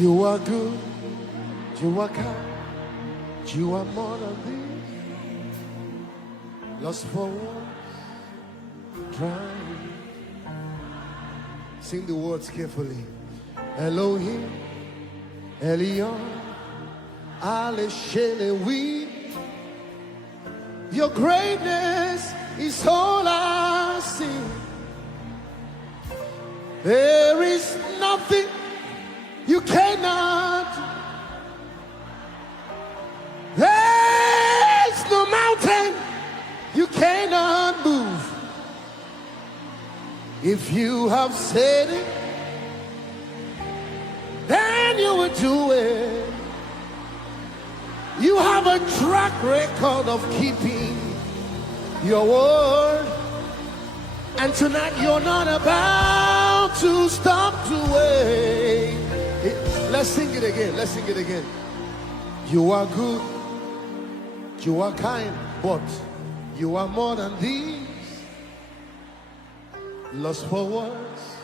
You are good, you are kind, you are more than this. Lost for words, trying. Sing the words carefully. Elohim, Elion, Aleshelewi. Your greatness is all I see. There is nothing you cannot. There's no mountain you cannot move. If you have said it, then you will do it. You have a track record of keeping your word. And tonight you're not about to stop to wait. Let's sing it again. Let's sing it again. You are good, you are kind, but you are more than these. Lost for words,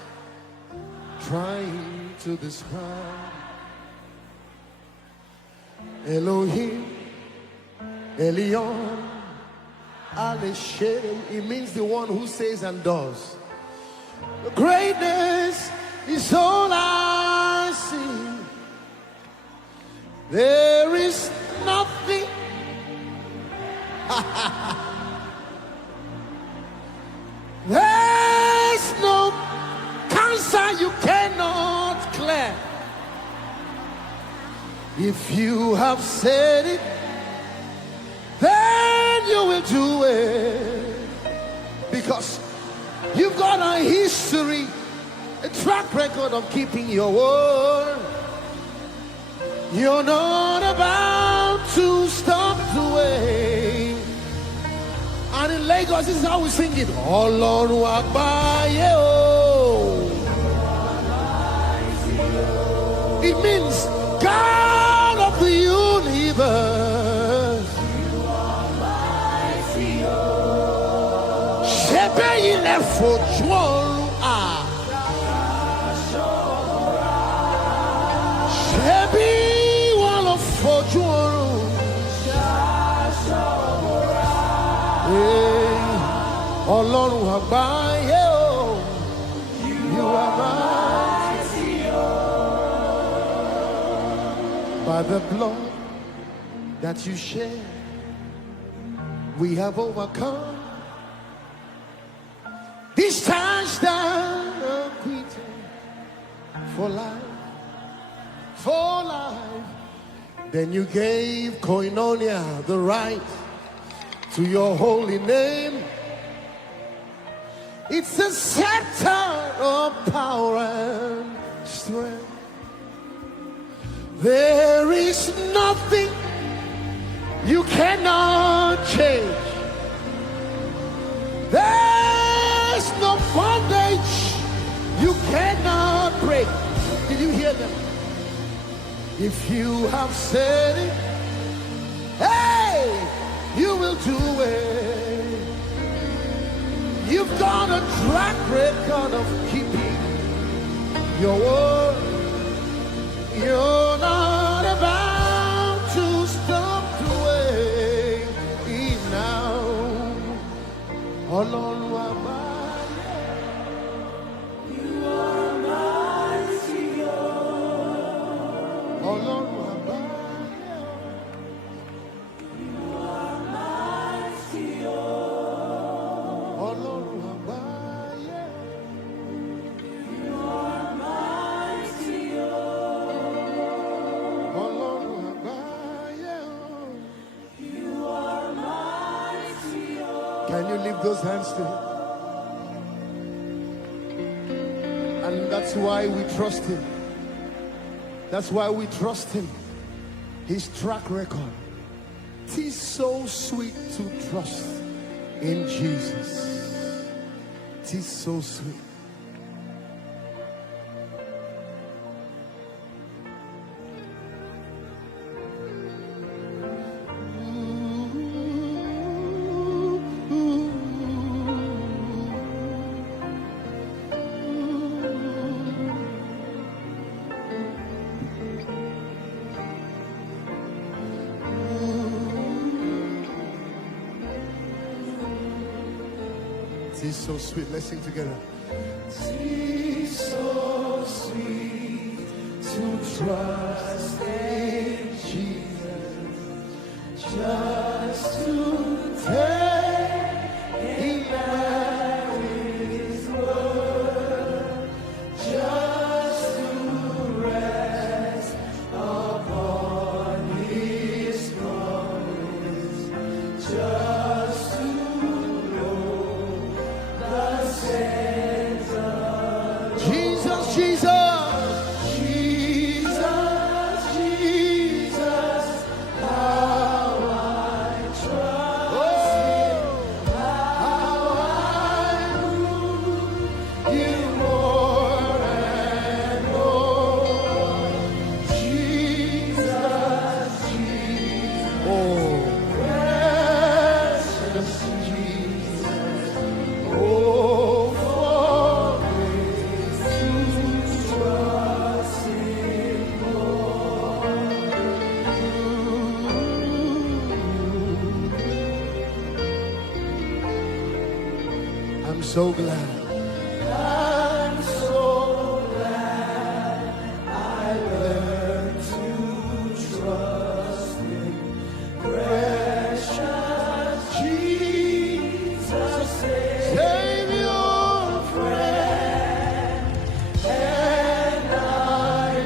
trying to describe. Elohim, Elion, Aleshelewi. It means the one who says and does. The greatness is all I see. There is nothing there's no cancer you cannot clear. If you have said it, then you will do it. Because you've got a history, a track record of keeping your word. You're not about to stop the way. And in Lagos, this is how we sing it. Ọlọ́run àgbáyé o. It means God of the universe. Ṣebí ilẹ̀ fojú ọ̀run à. Ṣebí wọ́n lọ fojú ọ̀run. Ọlọ́run àgbáyé o. You are mighty o. By the blood that you shed, we have overcome. This touchdown acquitted for life, for life. Then you gave Koinonia the right to your holy name. It's a scepter of power and strength. There is nothing you cannot change. There's no bondage you cannot break. Did you hear them? If you have said it, hey, you will do it. You've got a track record of keeping your word. You're not about to stop the way now. Ọlọ́run àgbáyé. You are mighty o. Ọlọ́run àgbáyé. You are mighty o. Ọlọ́run àgbáyé. You are mighty o. Ọlọ́run àgbáyé. You are mighty o. Can you lift those hands to him? And that's why we trust him. That's why we trust him. His track record. It is so sweet to trust in Jesus. It is so sweet. It's so sweet. Let's sing together. It's so sweet to trust in Jesus, just to take Him at His word, just to rest upon His promise, just to know the sense of Jesus, Jesus. Jesus, Jesus, how I trust Him, how I prove You more and more. Jesus, Jesus, Oh, precious Jesus, oh, for grace to trust Him more. I'm so glad. I'm so glad I learned to trust Him. Precious Jesus, Savior, friend, and I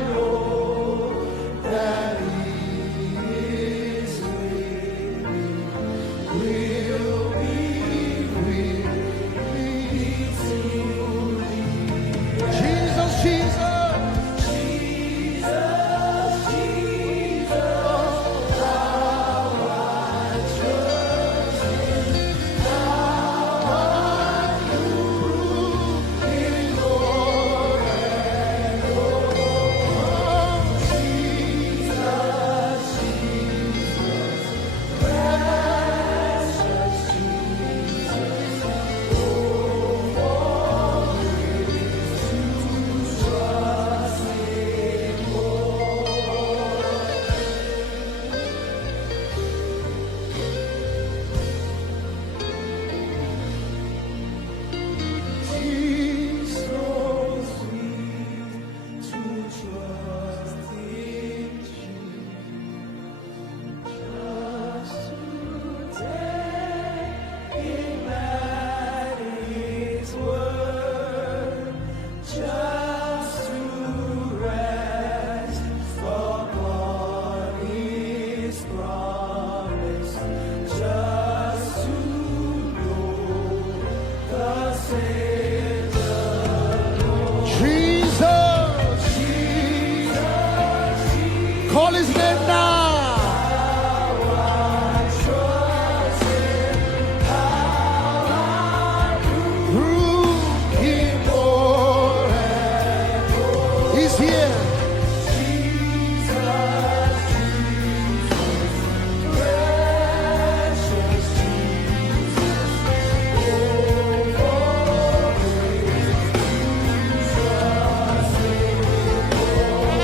know that He is with me, will be with me till the Jesus, Jesus. Jesus, Jesus, how I trust Him, how I prove Him more and more. Jesus, Jesus, precious Jesus, oh, for grace to trust Him more. It's so sweet to trust in Jesus, just to take Him at His word, just to rest upon His promise, just to know the sense of Jesus. Jesus, Call His name now. how I trust Him, how I Prove Him more and more. He's here. Jesus, Jesus, precious Jesus, oh, for grace to trust Him more.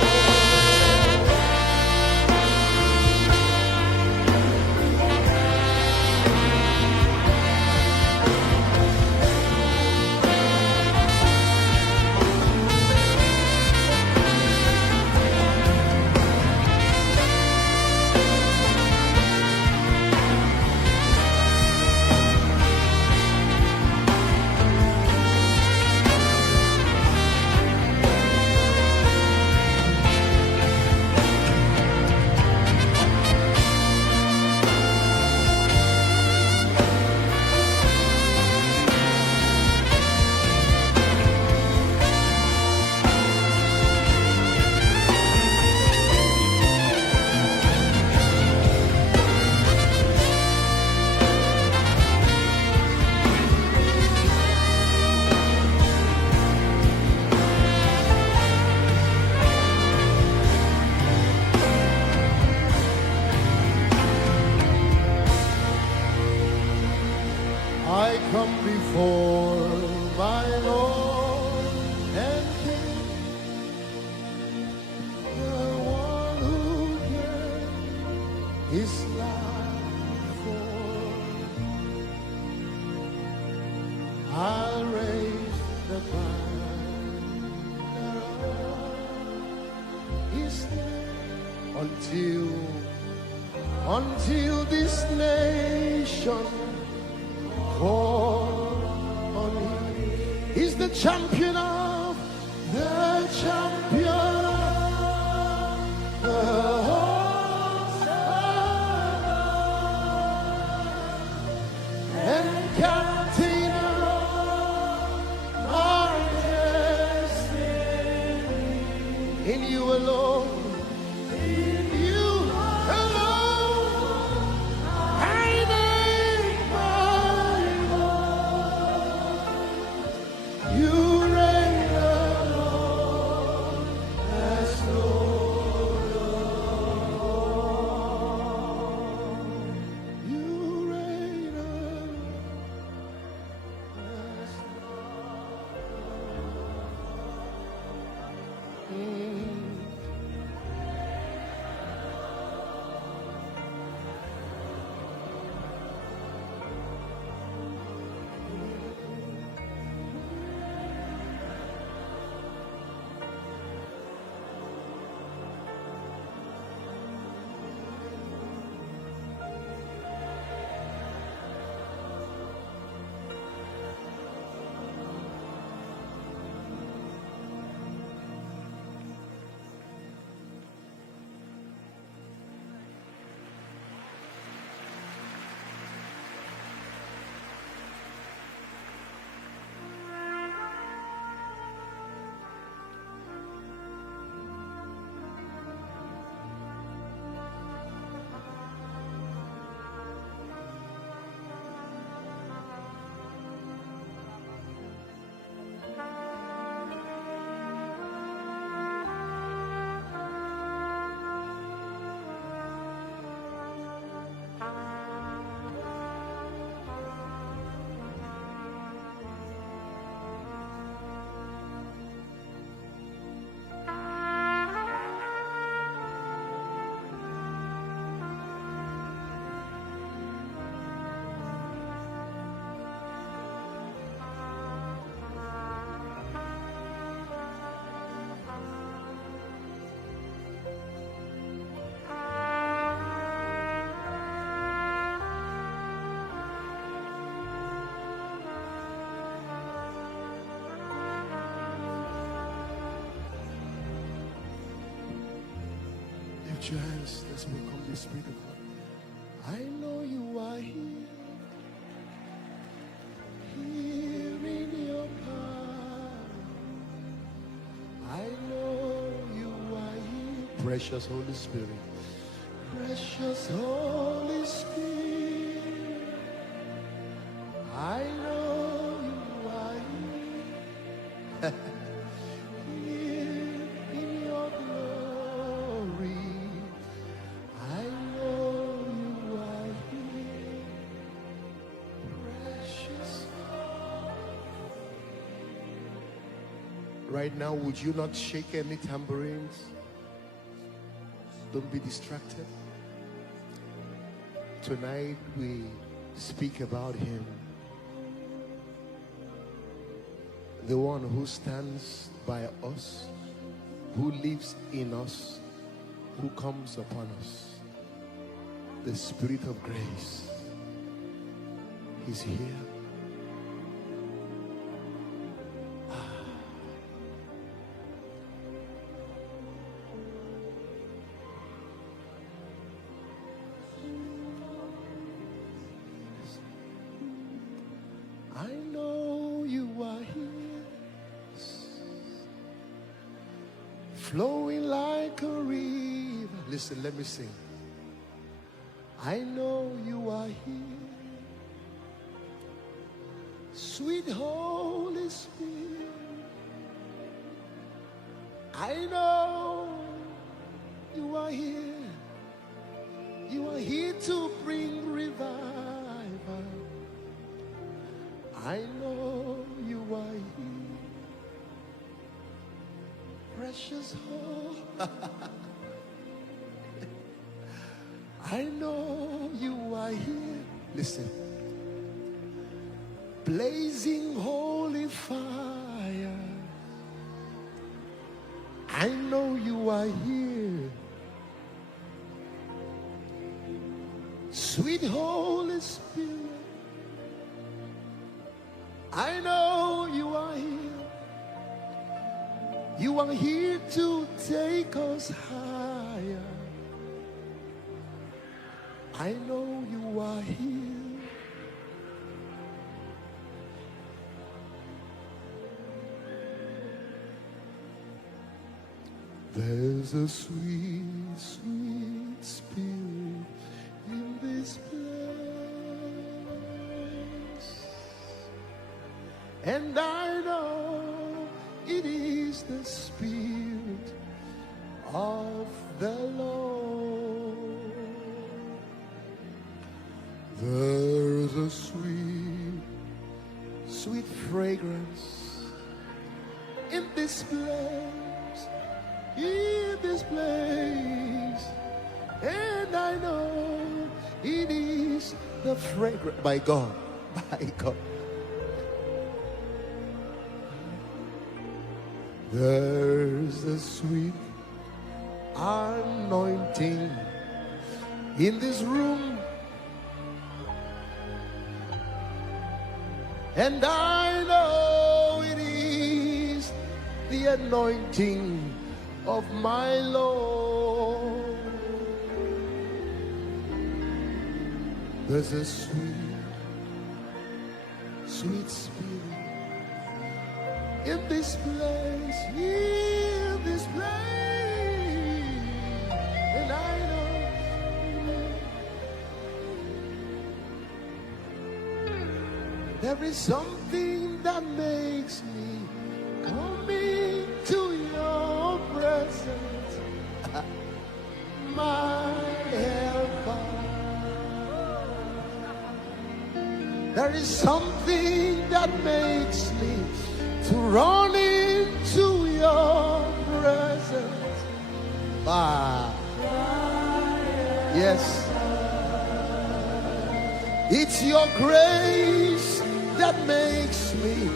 I come before my Lord and King, the one who gave His life for. I His name until this nation call on Him. He's the champion of the champion. And captain of our destiny. In you alone. In you alone. I make my voice. You reign alone as Lord of all. You reign alone as Lord. Lift your hands, let's become the Spirit of God. I know you are here, here in your power. I know you are here. Precious Holy Spirit, precious Holy Spirit, I know you are here. Here in your glory, I know you are here, precious. Right now, would you not shake any tambourines? Don't be distracted. Tonight we speak about Him, the one who stands by us, who lives in us, who comes upon us. The Spirit of grace. He's here. I know you are here, flowing like a river. Listen, let me sing. I know you are here, sweet Holy Spirit. I know you are here. You are here to bring revival. I know you are here, precious hope. I know you are here. Listen, blazing holy fire. I know you are here. Sweet Holy Spirit, I know you are here. You are here to take us higher. I know you are here. There's a sweet, sweet spirit in this place, and I know it is the Spirit of the Lord. There's a sweet, sweet fragrance in this place, and I know it is the fragrance by God, by God. There's a sweet anointing in this room, and I know it is the anointing of my Lord. There's a sweet, sweet spirit in this place, and I know there is something that makes me come into your presence, my helper. There is something that makes me to run into your presence. Yes. It's your grace that makes me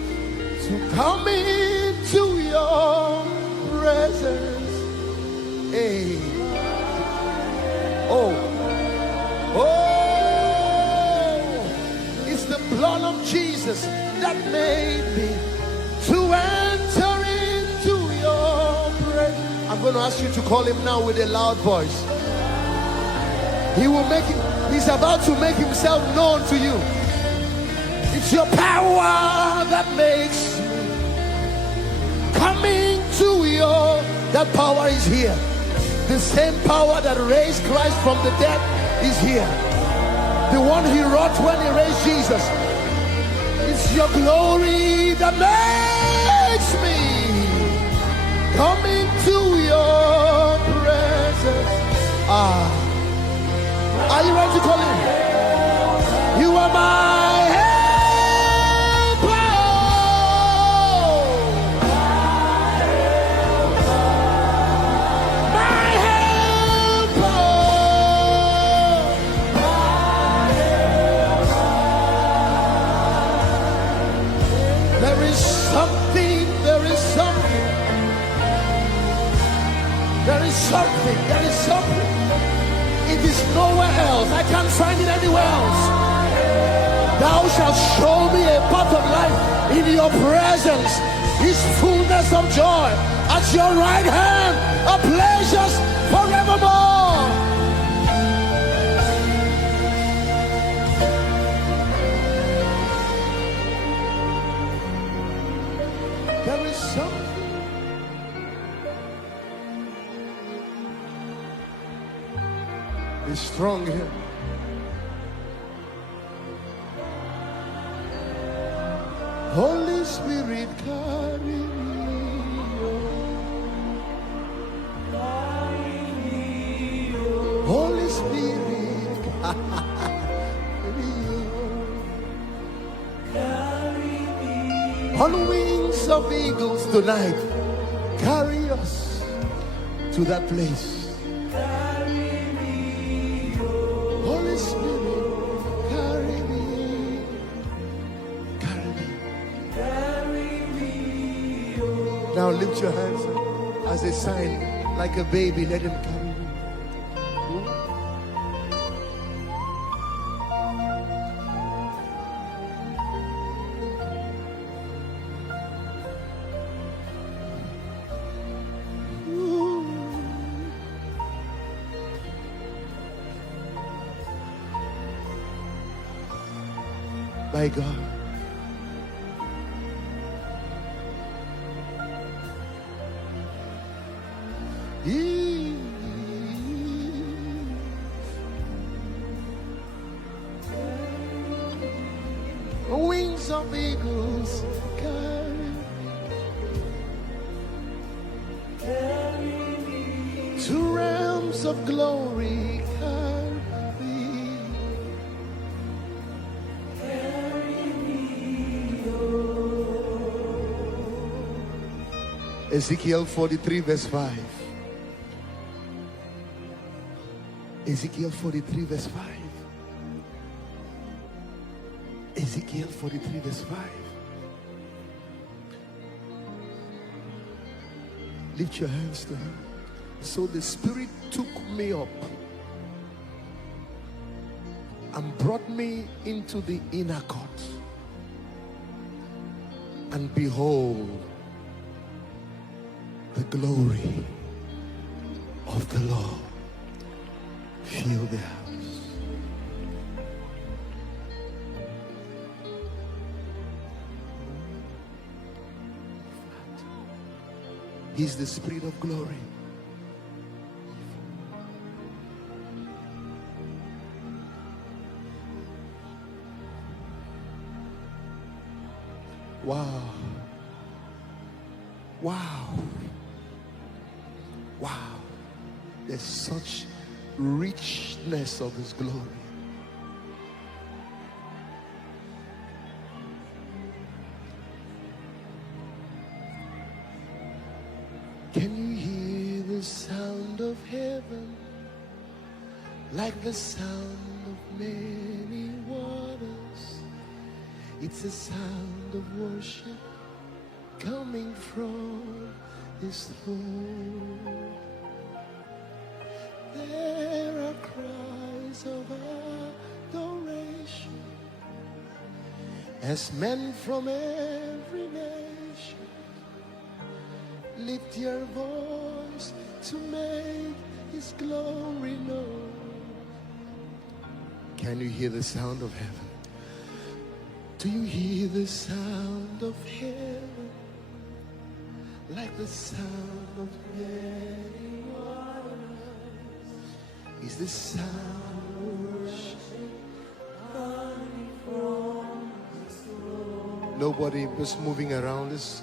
to come into your presence. Hey. Oh. It's the blood of Jesus that made me to enter into your presence. I'm going to ask you to call him now with a loud voice. He will make it. He's about to make himself known to you. It's your power that makes me coming to your. That power is here. The same power that raised Christ from the dead is here. The one he wrought when he raised Jesus. It's your glory that makes me come into your presence. Are you ready to call him? You are my helper. My helper. There is something. There is something. It is nowhere else. I can't find it anywhere else. Thou shalt show me a path of life. In your presence is fullness of joy. At your right hand are pleasures forevermore. There is something. Is strong here. Holy Spirit, carry me. Holy Spirit, carry me. On wings of eagles tonight, carry us to that place. Now lift your hands as a sign, like a baby. Let him carry you. My God. Wings of eagles carry me to realms of glory. Carry me, oh. Ezekiel 43 verse 5. Ezekiel 43 verse 5. Ezekiel 43 verse 5. Lift your hands to him. So the Spirit took me up and brought me into the inner court. And behold, the glory of the Lord filled the house. He's the Spirit of glory. Wow. Wow. Wow. There's such richness of His glory. Can you hear the sound of heaven like the sound of many waters? It's a sound of worship coming from His throne. There are cries of adoration as men from every nation lift your voice to make His glory known. Can you hear the sound of heaven? Do you hear the sound of heaven like the sound of many waters? Is the sound of worship coming from His throne? Nobody just moving around this.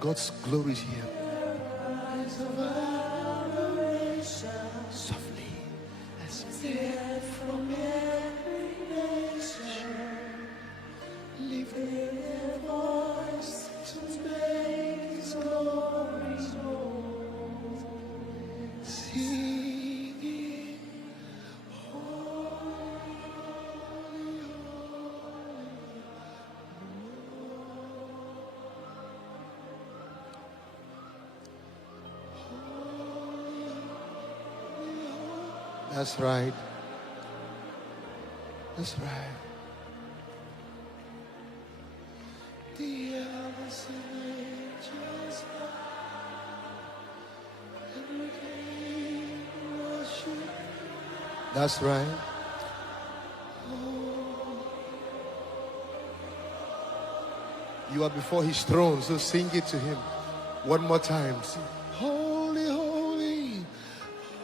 God's glory is here. Softly, as men from every nation lift their voice to make His glory known. Singing, holy, That's right. That's right. The elders and angels every day worship. That's right. You are before His throne, so sing it to Him one more time. Sing, holy, holy,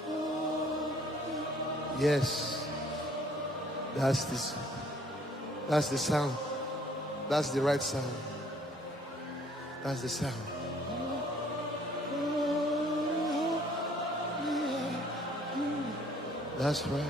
holy. Yes, that's this. That's the sound. That's the right sound. That's the sound. That's right.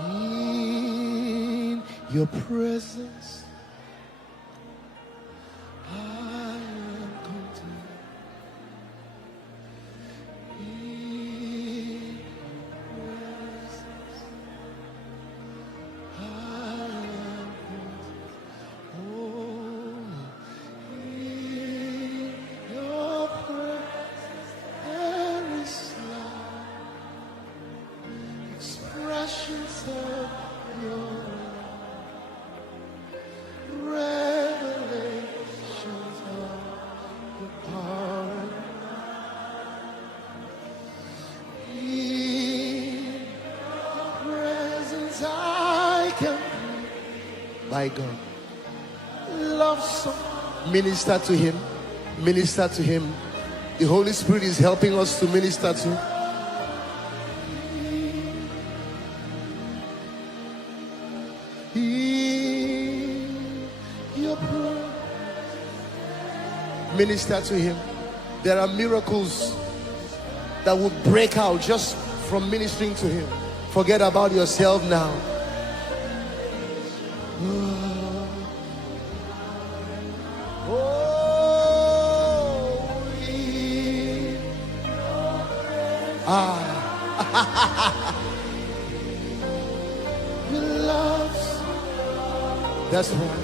In your presence, I am content. In your presence, I am content. Oh, in your presence, there is life. My God. Love song. Minister to him. Minister to him. The Holy Spirit is helping us to minister to. Your prayer. Minister to him. There are miracles that will break out just from ministering to him. Forget about yourself now. He loves. That's right.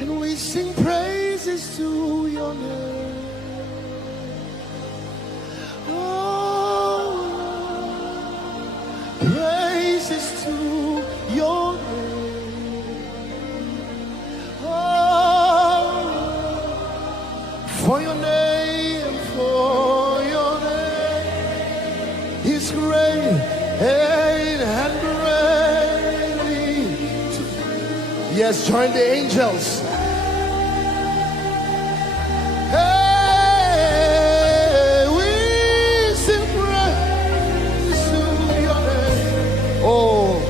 And we sing praises to your name. Oh, praises to your name. Oh, for your name is great and greatly to. Yes, join the angels. Hey, we sing praise to your name. Oh.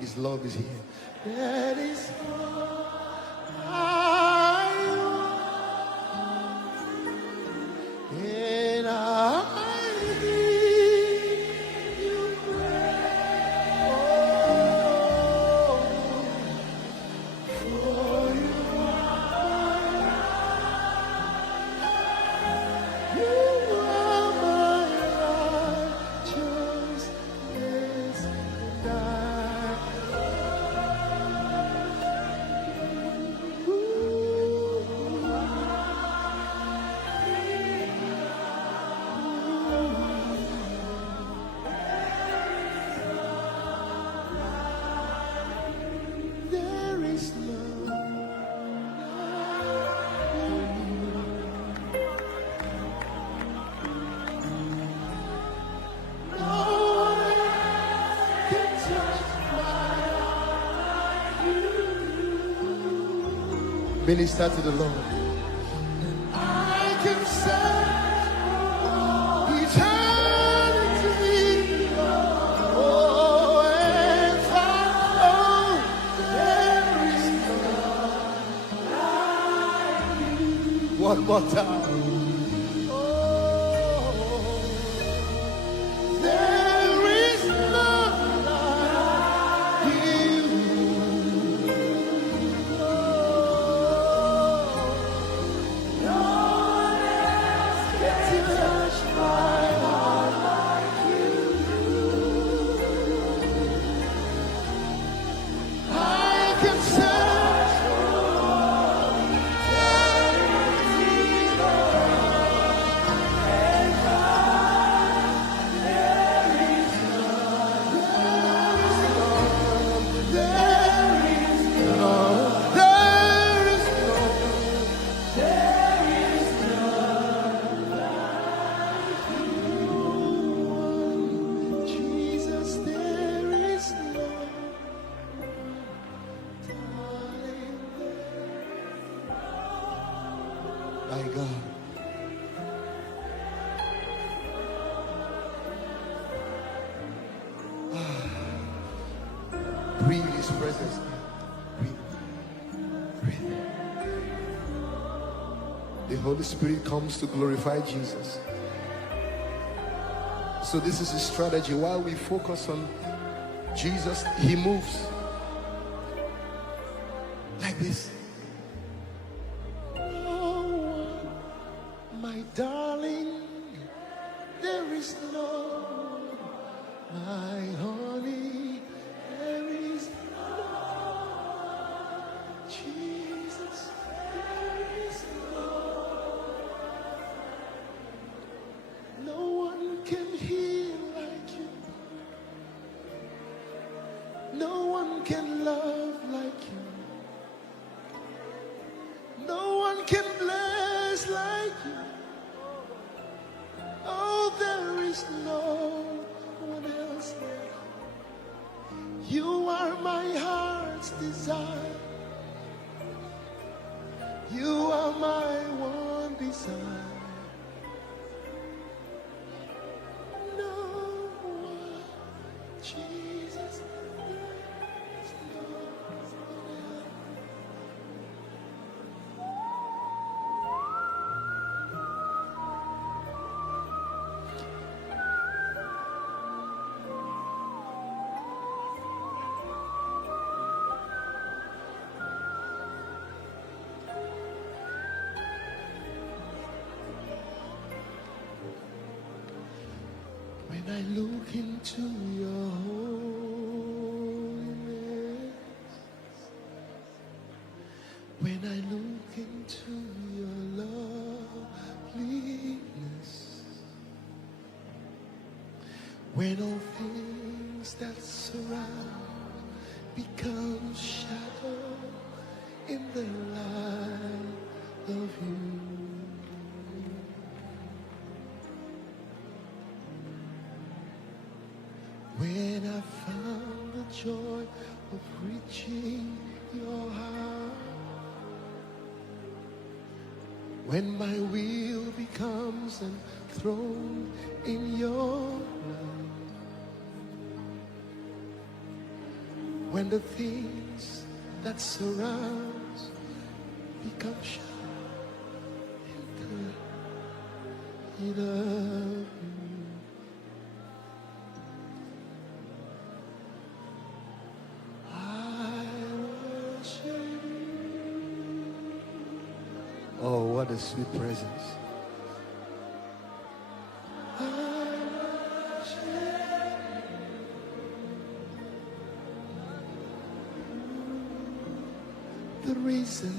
His love is here. That is and I give you praise. For you are my righteousness, and there is minister to the Lord. I can sense eternity. Oh, and follow. There is none like you. One more time. Oh, there is none like you. My God. Breathe His presence. presence. Breathe. Breathe. The Holy Spirit comes to glorify Jesus. So this is a strategy. While we focus on Jesus, he moves like this. Oh, my darling, there is no, my honey, there is no, Jesus, there is no one can heal like you. No one can love like you. No one can bless like you. Oh, there is no one else. You are my heart's desire. You are my one desire. Jesus, when I look into your holiness, when I look into your loveliness, when all things that surround become shadow in the light of you. When I found the joy of reaching your heart, when my will becomes enthroned in your love, when the things that surround become shadow in the light of you. Oh, what a sweet presence. The reason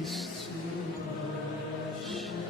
is to worship.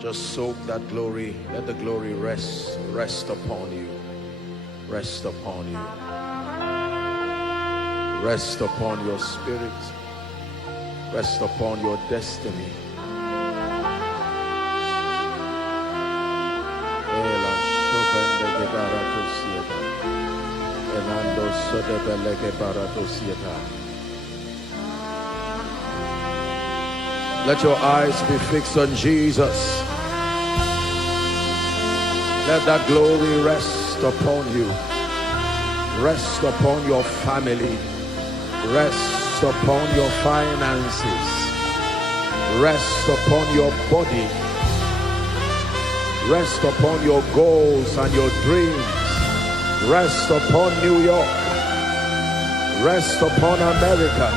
Just soak that glory. Let the glory rest upon you. Rest upon you. Rest upon your spirit. Rest upon your destiny. Let your eyes be fixed on Jesus. Let that glory rest upon you. Rest upon your family. Rest upon your finances. Rest upon your body. Rest upon your goals and your dreams. Rest upon New York. Rest upon America.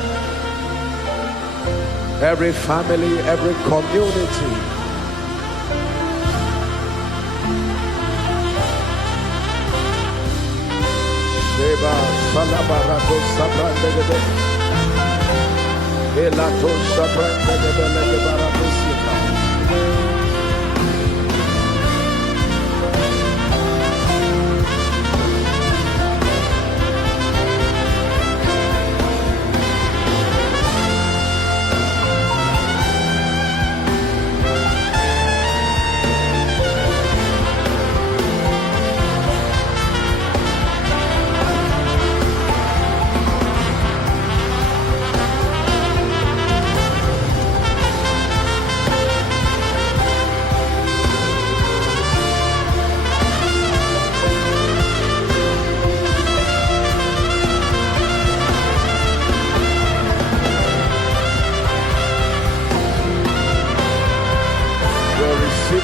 Every family, every community. Sheba Salabarato Sabrandegede Elato Sabrandegede Baratusita.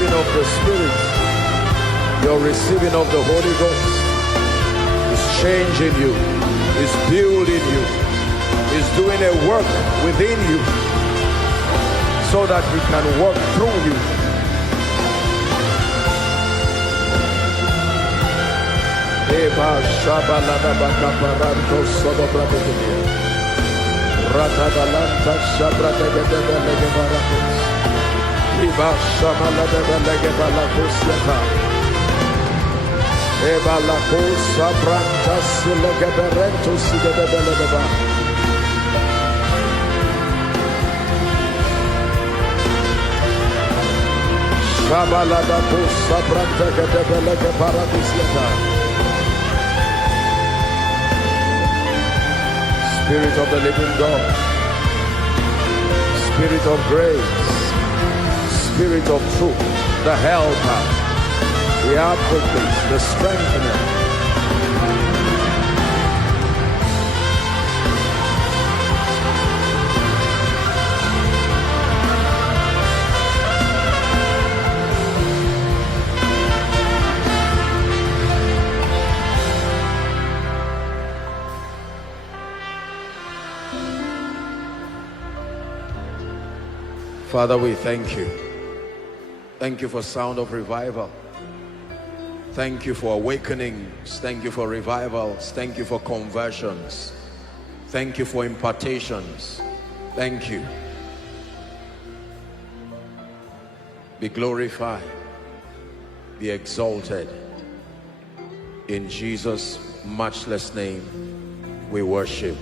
Of the Spirit, your receiving of the Holy Ghost is changing you, is building you, is doing a work within you so that He can work through you. Iba shamala de belege balakusiata. Eba la cosa branta silege berento sige de belegeba. Shabala da cosa branta de belege barakusiata. Spirit of the living God, Spirit of grace, Spirit of truth, the helper, the advocate, the strengthener. Father, we thank you. Thank you for sound of revival. Thank you for awakenings. Thank you for revivals. Thank you for conversions. Thank you for impartations. Thank you. Be glorified. Be exalted. In Jesus' matchless name, we worship.